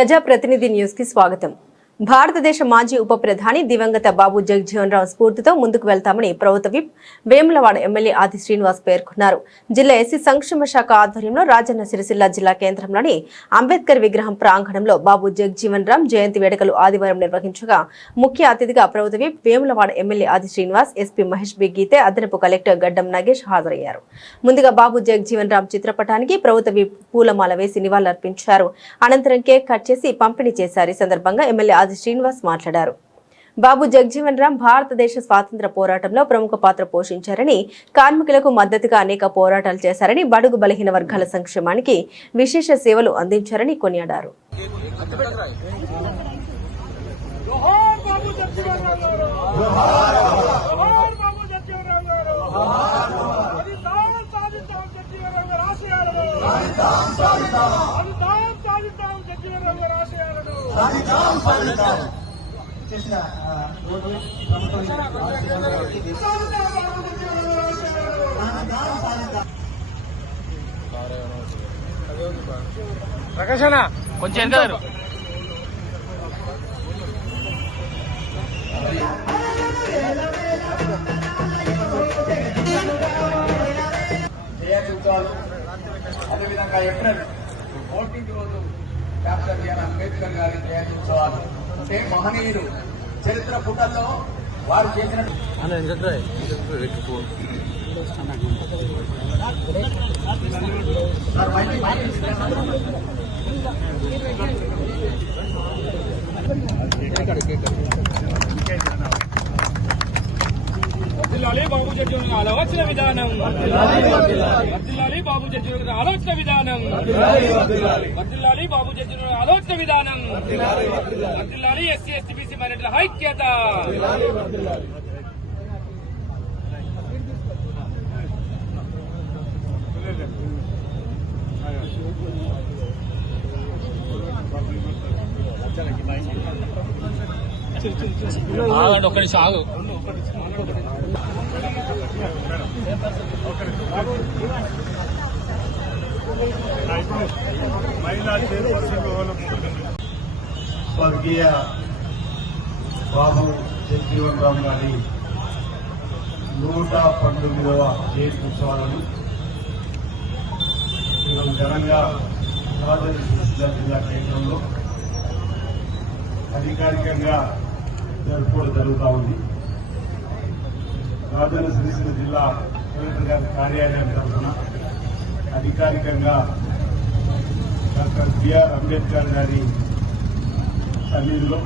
ప్రజాప్రతినిధి న్యూస్ కి స్వాగతం. భారతదేశ మాజీ ఉప ప్రధాని దివంగత బాబు జగజ్జీవన్ రామ్ స్ఫూర్తితో ముందుకు వెళ్తామని ప్రభుత్వ విప్ వేములవాడ ఎమ్మెల్యే ఆది శ్రీనివాస్ పేర్కొన్నారు. జిల్లా ఎస్సీ సంక్షేమ శాఖ ఆధ్వర్యంలో రాజన్న సిరిసిల్ల జిల్లా కేంద్రంలోని అంబేద్కర్ విగ్రహం ప్రాంగణంలో బాబు జగజ్జీవన్ రామ్ జయంతి వేడుకలు ఆదివారం నిర్వహించగా ముఖ్య అతిథిగా ప్రభుత్వ విప్ వేములవాడ ఎమ్మెల్యే ఆది శ్రీనివాస్, ఎస్పీ మహేష్ బి గీతే, అదనపు కలెక్టర్ గడ్డం నగేష్ హాజరయ్యారు. ముందుగా బాబు జగజ్జీవన్ రామ్ చిత్రపటానికి ప్రభుత్వ విప్ పూలమాల వేసి నివాళులర్పించారు. అనంతరం కేక్ కట్ చేసి పంపిణీ చేశారు. ఈ సందర్భంగా ఎమ్మెల్యే ఆది శ్రీనివాస్ మాట్లాడారు. బాబు జగజ్జీవన్ రామ్ భారతదేశ స్వాతంత్ర పోరాటంలో ప్రముఖ పాత్ర పోషించారని, కార్మికులకు మద్దతుగా అనేక పోరాటాలు చేశారని, బడుగు బలహీన వర్గాల సంక్షేమానికి విశేష సేవలు అందించారని కొనియాడారు. ప్రకాశన కొంచెం ఎంత అదేవిధంగా ఏప్రిల్ 14 రోజు డాక్టర్ బిఆర్ అంబేద్కర్ గారి జయంతి ఉత్సవాలు. మహనీయులు చరిత్ర పుటల్లో వారు చేసిన వర్ధిల్లాలి బాబు జగజ్జీవన్ ఆలోచన విధానం, వర్ధిల్లాలి బాబు జగజ్జీవన్ ఆలోచన విధానం, వర్ధిల్లాలి బాబు జగజ్జీవన్ ఆలోచన విధానం, వర్ధిల్లాలి ఎస్సీ ఎస్టీ బీసీ మైనారిటీల ఐక్యత. ఒక్కడి సాగు స్వర్గీయ బాబు జగజ్జీవన్ రామ్ గారి 119వ జయంతి ఉత్సవాలను ఘనంగా రాజన్న సిరిసిల్ల జిల్లా కేంద్రంలో అధికారికంగా జరుపుకోవడం జరుగుతూ ఉంది. రాజన్న సిరిసిల్ల జిల్లా కలెక్టర్ గారి కార్యాలయం తరఫున అధికారికంగా డాక్టర్ బిఆర్ అంబేద్కర్ గారి సన్నిధిలో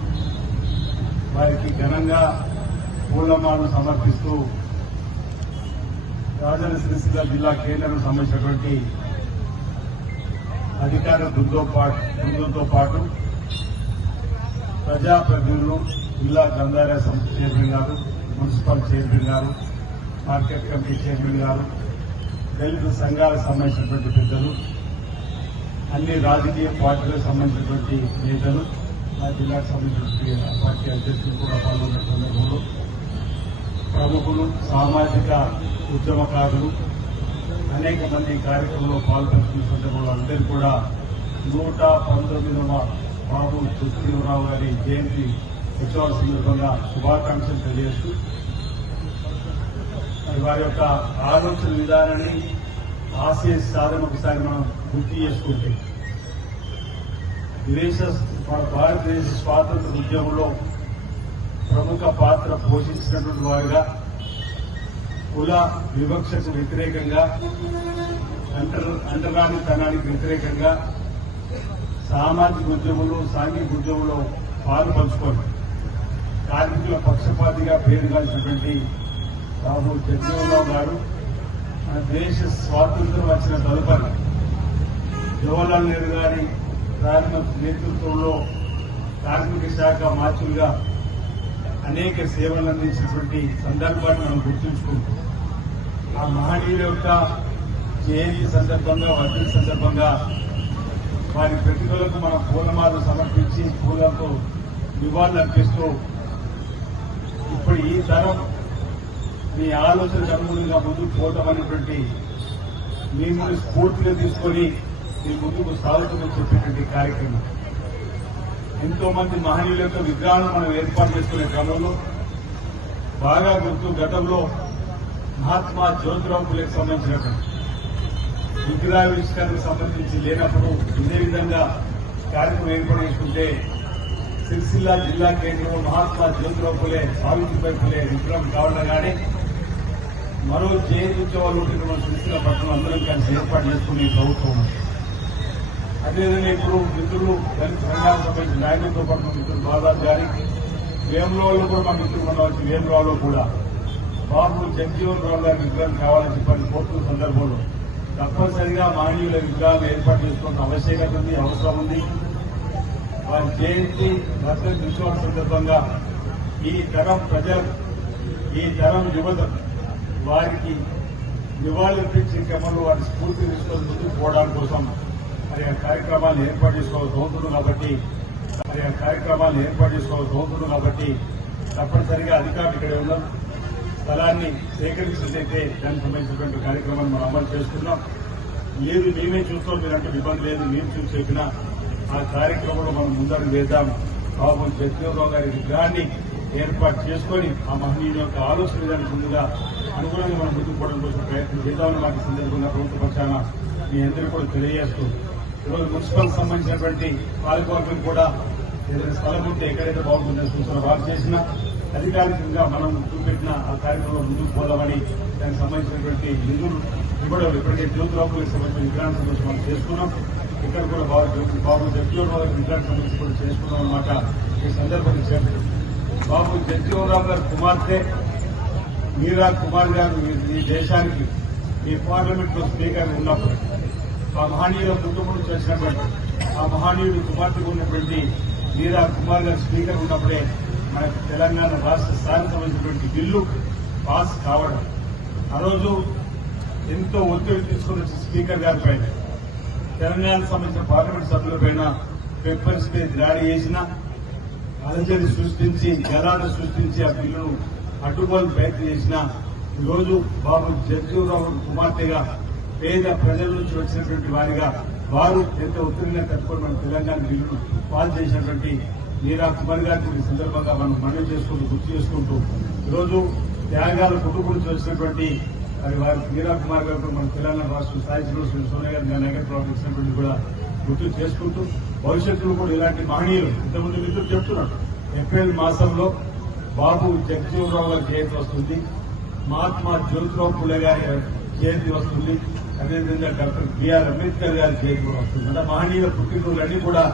వారికి ఘనంగా పూలమాలను సమర్పిస్తూ రాజన్న సిరిసిల్ల జిల్లా కేంద్రం సంబంధించినటువంటి అధికార బృందంతో పాటు ప్రజాప్రతినిధులు, జిల్లా గ్రంథాలయ సంస్థ చైర్మన్ గారు, మున్సిపల్ చైర్మన్ గారు, మార్కెట్ కమిటీ చైర్మన్ గారు, దళిత సంఘాలకు సంబంధించినటువంటి పెద్దలు, అన్ని రాజకీయ పార్టీలకు సంబంధించినటువంటి నేతలు, ఆ జిల్లాకు సంబంధించినటువంటి పార్టీ అధ్యక్షులు కూడా పాల్గొన్న సందర్భంలో ప్రముఖులు, సామాజిక ఉద్యమకారులు అనేక మంది కార్యక్రమంలో పాల్గొంటున్న సందర్భంలో అందరూ కూడా 119వ బాబు జగజ్జీవన్ రామ్ గారి జయంతి ఉత్సవాల సందర్భంగా శుభాకాంక్షలు తెలియజేస్తూ వారి యొక్క ఆలోచన విధానాన్ని, ఆశయ సాధన ఒకసారి మనం గుర్తు చేసుకుంటే భారతదేశ స్వాతంత్ర ఉద్యమంలో ప్రముఖ పాత్ర పోషించినటువంటి వారిగా కుల వివక్షకు వ్యతిరేకంగా, అంటరానితనానికి వ్యతిరేకంగా సామాజిక ఉద్యమంలో, సాంఘిక ఉద్యమంలో పాలు పంచుకోండి కార్మికుల పక్షపాతిగా పేరుగాల్సినటువంటి బాబు జగజ్జీవన్ రామ్ గారు మన దేశ స్వాతంత్ర్యం వచ్చిన తదుపరి జవహర్లాల్ నెహ్రూ గారి నేతృత్వంలో కార్మిక శాఖ మార్చులుగా అనేక సేవలు అందించినటువంటి సందర్భాన్ని మనం గుర్తుంచుకుంటాం. ఆ మహనీయుల యొక్క జయంతి సందర్భంగా, వర్ధంతి సందర్భంగా వారి ప్రతిభలకు మనం పూలమాలను సమర్పించి పూలతో నివాళులర్పిస్తూ ఇప్పుడు ఈ తరం మీ ఆలోచనకు అనుగుణంగా ముందుకు పోవటం అనేటువంటి మిమ్మల్ని స్ఫూర్తిగా తీసుకొని మీ ముందుకు సాగుతుందని చెప్పేటువంటి కార్యక్రమం. ఎంతో మంది మహనీయుల యొక్క విగ్రహాలను మనం ఏర్పాటు చేసుకునే క్రమంలో బాగా గుర్తు గతంలో మహాత్మా జ్యోతిరావు ఫులేకి సంబంధించినటువంటి విగ్రహావిష్కరణకు సంబంధించి లేనప్పుడు ఇదే విధంగా కార్యక్రమం ఏర్పాటు చేసుకుంటే సిరిసిల్ల జిల్లా కేంద్రంలో మహాత్మా జ్యోతిరావు ఫులే సావిత్రిబాయి ఫులే విగ్రహం కావడం కానీ మరో జయంతి ఉత్సవాలు ఉంటే మన సిరిసిల్ల పట్టణం అందరం కలిసి ఏర్పాటు చేసుకునే ప్రభుత్వం. అదేవిధంగా ఇప్పుడు మిత్రులు దళిత సంఘాలకు సంబంధించిన నాయకులతో పాటు మిత్రులు బాలాజీ గారి వేములవాడలో కూడా మా మిత్రులు మన వచ్చి వేములవాడలో కూడా బాబు జగజీవన్ రావు గారి విగ్రహం కావాలని చెప్పని కోరుతున్న సందర్భంలో తప్పనిసరిగా మహనీయుల విగ్రహాలు ఏర్పాటు చేసుకోవాల్సిన ఆవశ్యకత ఉంది, అవసరం ఉంది. వారి జయంతి దసరా ఉత్సవాల సందర్భంగా ఈ తరం ప్రజలు, ఈ తరం యువత వారికి నివాళులర్పించే క్రమంలో వారి స్ఫూర్తి తీసుకొని ముందుకు పోవడం కోసం మరి ఆ కార్యక్రమాలను ఏర్పాటు చేసుకోవాల్సి అవుతుంది కాబట్టి తప్పనిసరిగా అధికారులు ఇక్కడే ఉన్నారు. స్థలాన్ని సేకరించినట్లయితే దానికి సంబంధించినటువంటి కార్యక్రమాన్ని మనం అమలు చేస్తున్నాం. లేదు మేమే చూస్తాం, మీరంటే ఇబ్బంది లేదు, మేము చూసి చెప్పినా ఆ కార్యక్రమంలో మనం ముందడుగు వేద్దాం. బాబు జగజీవన్ గారి విగ్రహాన్ని ఏర్పాటు చేసుకుని ఆ మహనీయుల యొక్క ఆలోచన విధానికి ముందుగా అనుగుణంగా మనం ముందుకు పోవడం కోసం ప్రయత్నం చేద్దామని మాకు సందర్భంగా ప్రభుత్వ పక్షాన మీ అందరూ కూడా తెలియజేస్తూ ఈరోజు మున్సిపల్ సంబంధించినటువంటి పాలకవర్గం కూడా ఏదైనా స్థలం ఉంటే ఎక్కడైతే బాగుంటుందని సూచన వారు చేసినా అధికారికంగా మనం చూపెట్టిన ఆ కార్యక్రమంలో ముందుకు పోదామని దానికి సంబంధించినటువంటి నిధులు ఇవ్వడం ఇప్పటికే జ్యోతిరావుకి సంబంధించిన విగ్రహానికి సంబంధించి మనం చేసుకున్నాం. ఇక్కడ కూడా బాబు జగజీవన్ రావు గారి విగ్రహానికి సంబంధించి కూడా చేసుకున్నాం అన్నమాట. ఈ సందర్భంగా చెప్పారు బాబు జగజీవన్ రావు గారి కుమార్తె మీరా కుమార్ గారు ఈ దేశానికి ఈ పార్లమెంట్ లో స్పీకర్ ఉన్నప్పుడు ఆ మహనీయుల కుటుంబం నుంచి వచ్చినటువంటి ఆ మహనీయుడు కుమార్తెకు ఉన్నటువంటి మీరా కుమార్ గారు స్పీకర్ ఉన్నప్పుడే మన తెలంగాణ రాష్ట్ర స్థాయికి సంబంధించినటువంటి బిల్లు పాస్ కావడం. ఆ రోజు ఎంతో ఒత్తిడి తీసుకుని వచ్చి స్పీకర్ గారి పైన తెలంగాణకు సంబంధించిన పార్లమెంట్ సభ్యుల పైన పెప్పర్ స్ప్రే దాడి చేసిన అలజడి సృష్టించి గలాట సృష్టించి ఆ బిల్లును అడ్డుకోవాలని ప్రయత్నం చేసిన ఈరోజు బాబు జగజీవన్ రావు కుమార్తెగా పేద ప్రజల నుంచి వచ్చినటువంటి వారిగా వారు ఎంత ఒత్తిడిగా తట్టుకొని మన తెలంగాణ బిల్లును పాస్ చేసినటువంటి మీరా కుమార్ గారికి ఈ సందర్భంగా మనం మనవి చేసుకుంటూ గుర్తు చేసుకుంటూ ఈరోజు త్యాగాల కుటుంబం నుంచి వచ్చినటువంటి మరి వారి మీరా కుమార్ గారు మన తెలంగాణ రాష్ట్ర స్థాయి సోనియా గాంధీ నాయకత్వం ప్రవర్తించినటువంటి కూడా గుర్తు చేసుకుంటూ భవిష్యత్తులో కూడా ఇలాంటి మహనీయులు ఇంతకుముందు మిత్రులు చెప్తున్నారు. ఏప్రిల్ మాసంలో బాబు జగజీవన్ రావు గారి జయంతి వస్తుంది, మహాత్మా జ్యోతిరావు ఫులే గారి జయంతి వస్తుంది, అదేవిధంగా డాక్టర్ బిఆర్ అంబేద్కర్ గారి జయంతి కూడా వస్తుంది. అంటే మహనీయుల పుట్టినరోజులన్నీ కూడా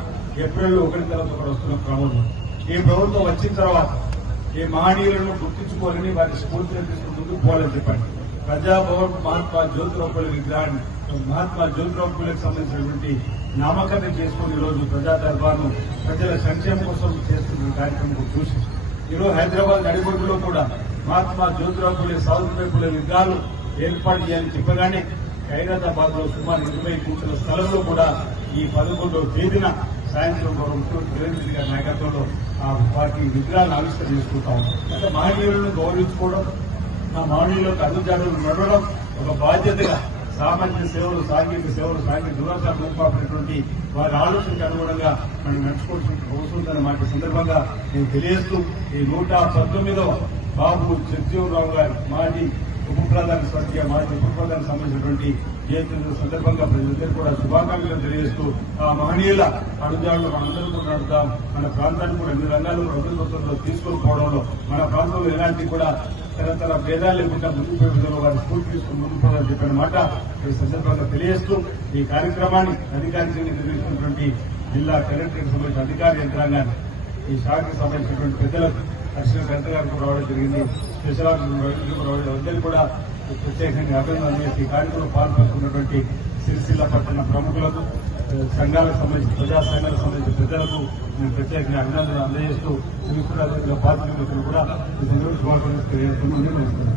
ఏప్రిల్లో ఒకటి తర్వాత ఒకటి వస్తున్న క్రమంలో ఈ ప్రభుత్వం వచ్చిన తర్వాత ఈ మహనీయులను గుర్తించుకోవాలని వారి స్ఫూర్తిని తీసుకుని ముందుకు పోవాలని చెప్పండి. ప్రజాభవన్ మహాత్మా జ్యోతిరావు ఫులే విగ్రహాన్ని మహాత్మా జ్యోతిరావు ఫులేకి సంబంధించినటువంటి నామకరణం చేసుకుని ఈరోజు ప్రజా దర్బార్ను ప్రజల సంక్షేమం కోసం చేస్తున్న కార్యక్రమం చూసి ఈరోజు హైదరాబాద్ నడిబొడ్డులో కూడా మహాత్మా జ్యోతిరావు ఫులే సావిత్రిబాయి ఫులే విగ్రహాలు ఏర్పాటు చేయాలని చెప్పగానే ఖైరతాబాద్ లో సుమారు 20 కోట్ల స్థలంలో కూడా ఈ 11వ తేదీన సాయంత్రం ముఖ్యమంత్రి రేవంత్ రెడ్డి గారి నాయకత్వంలో వాటి విగ్రహాలను ఆవిష్కరణ చేసుకుంటా ఉన్నాం. అంటే మహనీయులను గౌరవించుకోవడం, ఆ మహనీయులకు అడుగుజాడలు నడవడం ఒక బాధ్యతగా సామాజిక సేవలు, సాంఘిక సేవలు, సాంఘిక దురాచారం రూపాపడినటువంటి వారి ఆలోచనకు అనుగుణంగా మనం నడుచుకోవాల్సిన అవసరం మాట సందర్భంగా నేను తెలియజేస్తూ ఈ 119వ బాబు జగజీవన్ రావు గారి మాజీ ఉప ప్రధాని స్వర్గీయ మాజీ ఉప ప్రధానికి సంబంధించినటువంటి జయంతి సందర్భంగా ప్రజలందరూ కూడా శుభాకాంక్షలు తెలియజేస్తూ ఆ మహనీయుల అడుగుజాడలు మనందరూ కూడా నడుద్దాం. మన ప్రాంతాన్ని కూడా అన్ని రంగాల్లో అభివృద్ధిలో తీసుకొని పోవడంలో మన ప్రాంతంలో ఎలాంటి కూడా తరతర భేదాలు లేకుండా ముందుకు పోయడంలో వారి స్ఫూర్తి తీసుకుని ముందుకు పోవాలని చెప్పిన మాట ఈ సందర్భంగా తెలియజేస్తూ ఈ కార్యక్రమాన్ని అధికారికంగా నిర్వహిస్తున్నటువంటి జిల్లా కలెక్టరేట్ సంబంధించిన అధికార యంత్రాంగాన్ని, ఈ శాఖకు సంబంధించినటువంటి పెద్దలకు అడిషనల్ కలెక్టర్ గారికి రావడం జరిగింది, స్పెషల్ ఆఫీసర్ రావడం, అందరికీ కూడా ప్రత్యేకంగా అభినందనలు చేసి ఈ కార్యక్రమంలో పాల్పంచుకున్నటువంటి సిరిసిల్ల పట్టణ ప్రముఖులకు, సంఘాలకు సంబంధించి ప్రజా సంఘాలకు సంబంధించిన పెద్దలకు నేను ప్రత్యేకంగా అభినందనలు అందజేస్తూ పాల్గొనే కూడా ఈ సందర్భంగా శుభాకాంక్షలు తెలియజేస్తున్నాను.